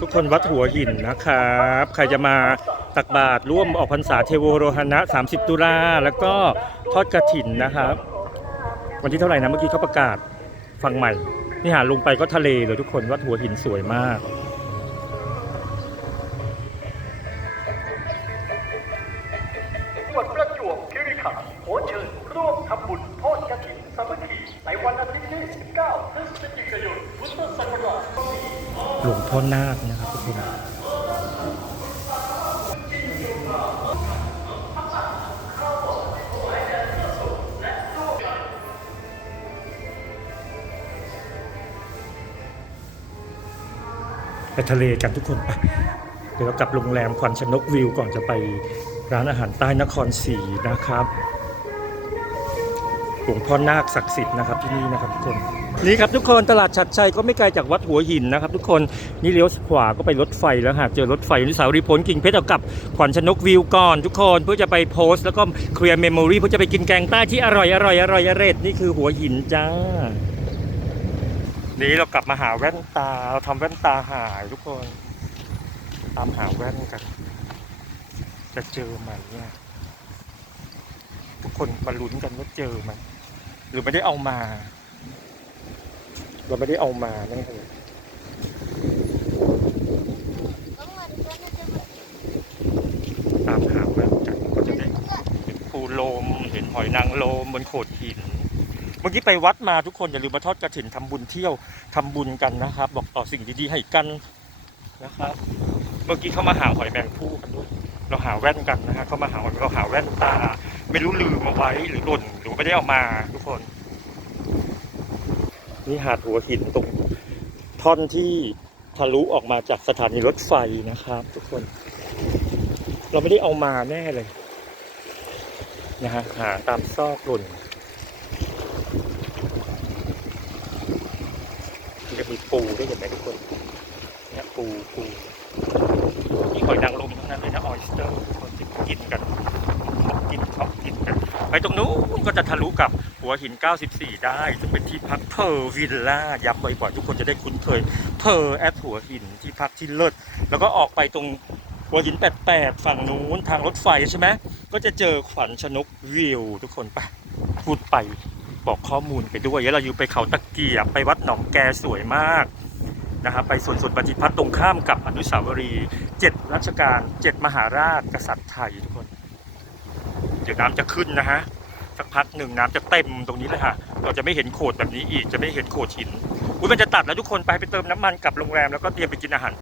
ทุกคนวัดหัวหินนะครับ ใครจะมาตักบาตรร่วมออกพรรษาเทโวโรหณะ 30 ตุลาแล้วก็ทอดกระถินนะครับ วันที่เท่าไหร่นะเมื่อกี้เขาประกาศฟังใหม่ นี่หาลงไปก็ทะเลเลยทุกคนวัดหัวหินสวยมากจังหวัดประจวบคิริข์โค้ชเชิญร่วมทำบุญทอดกฐินสามัคคีในวันอาทิตย์ที่19พฤศจิกายนพุทธศัก หลวงพ่อนาคนะครับทุกคนไปทะเลกันทุกคนไปเดี๋ยวเรากลับโรงแรมควันชนกวิวก่อนจะไปร้านอาหารใต้นครศรีนะครับ ลวงพ่อนาคศักดิ์สิทธิ์นะครับที่นี่นะครับทุกคนนี่ครับทุกคนตลาดชัดชัยก็ไม่ไกลจากวัดหัวหินนะครับ ทุกคนนี่เลี้ยวขวาก็ไปรถไฟแล้วหากเจอรถไฟอนุสาวรีย์ผลกิ่งเพชรเอากลับขวัญชนกวิวก่อน ทุกคนเพื่อจะไปโพสต์แล้วก็เคลียร์เมมโมรีเพื่อจะไปกินแกงใต้ที่อร่อยอร่อยอร่อยอร่อยนี่คือหัวหินจ้านี่เรากลับมาหาแว่นตาเราทำแว่นตาหายทุกคน ตามหาแว่นกัน จะเจอไหมเนี่ยทุกคนมาลุ้นกันว่าเจอไหม หรือไม่ได้เอามา เราไม่ได้เอามาแน่นเลยตามหาแว่นกัก็จะได้เห็นปูลม เห็นหอยนางรมบนโขดหิน เมื่อกี้ไปวัดมาทุกคนอย่าลืมมาทอดกระถิ่นทำบุญเที่ยวทำบุญกันนะครับ บอกต่อสิ่งดีๆให้กันนะครับ เมื่อกี้เขามาหาหอยแมงผู้กันด้วย เราหาแว่นกันนะฮะเขามาหาหอยเราหาแว่นตา ไม่รู้ลืมเอาไว้หรือหล่นหรือไม่ได้เอามาทุกคน นี่หาดหัวหินตรงท่อนที่ทะลุออกมาจากสถานีรถไฟนะครับ ทุกคน เราไม่ได้เอามาแน่เลยนะฮะหาตามซอกหล่นจะมีปูด้วยเห็นไหมทุกคนเนี่ยปูปูมีหอยนางรมทั้งนั้นเลยนะออยสเตอร์ทุกคนที่กินกันชอบกินชอบกินกัน ไปตรงนู้นก็จะทะลุกับหัวหิน 94 ได้ ซึ่งเป็นที่พักเพอร์วิลล่าย้ำบ่อยๆทุกคนจะได้คุ้นเคยเพอร์แอดหัวหินที่พักที่เลิศแล้วก็ออกไปตรงหัวหิน 88 ฝั่งนู้นทางรถไฟใช่ไหมก็จะเจอขวัญชนกวิวทุกคนไปพูดไปบอกข้อมูลไปด้วยแล้วเราอยู่ไปเขาตะเกียบไปวัดหนองแกสวยมากนะครับไปส่วนส่วนปฏิพัฒน์ตรงข้ามกับอนุสาวรีย์เจ็ดรัชกาลเจ็ดมหาราชกษัตริย์ไทยทุกคน ดี๋ยวน้ำจะขึ้นนะฮะสักพักหนึ่งน้ำจะเต็มตรงนี้เลยค่ะ เราจะไม่เห็นโขดแบบนี้อีกจะไม่เห็นโขดหินอุ้ยมันจะตัดแล้วทุกคนไปไปเติมน้ำมันกลับโรงแรมแล้วก็เตรียมไปกินอาหาร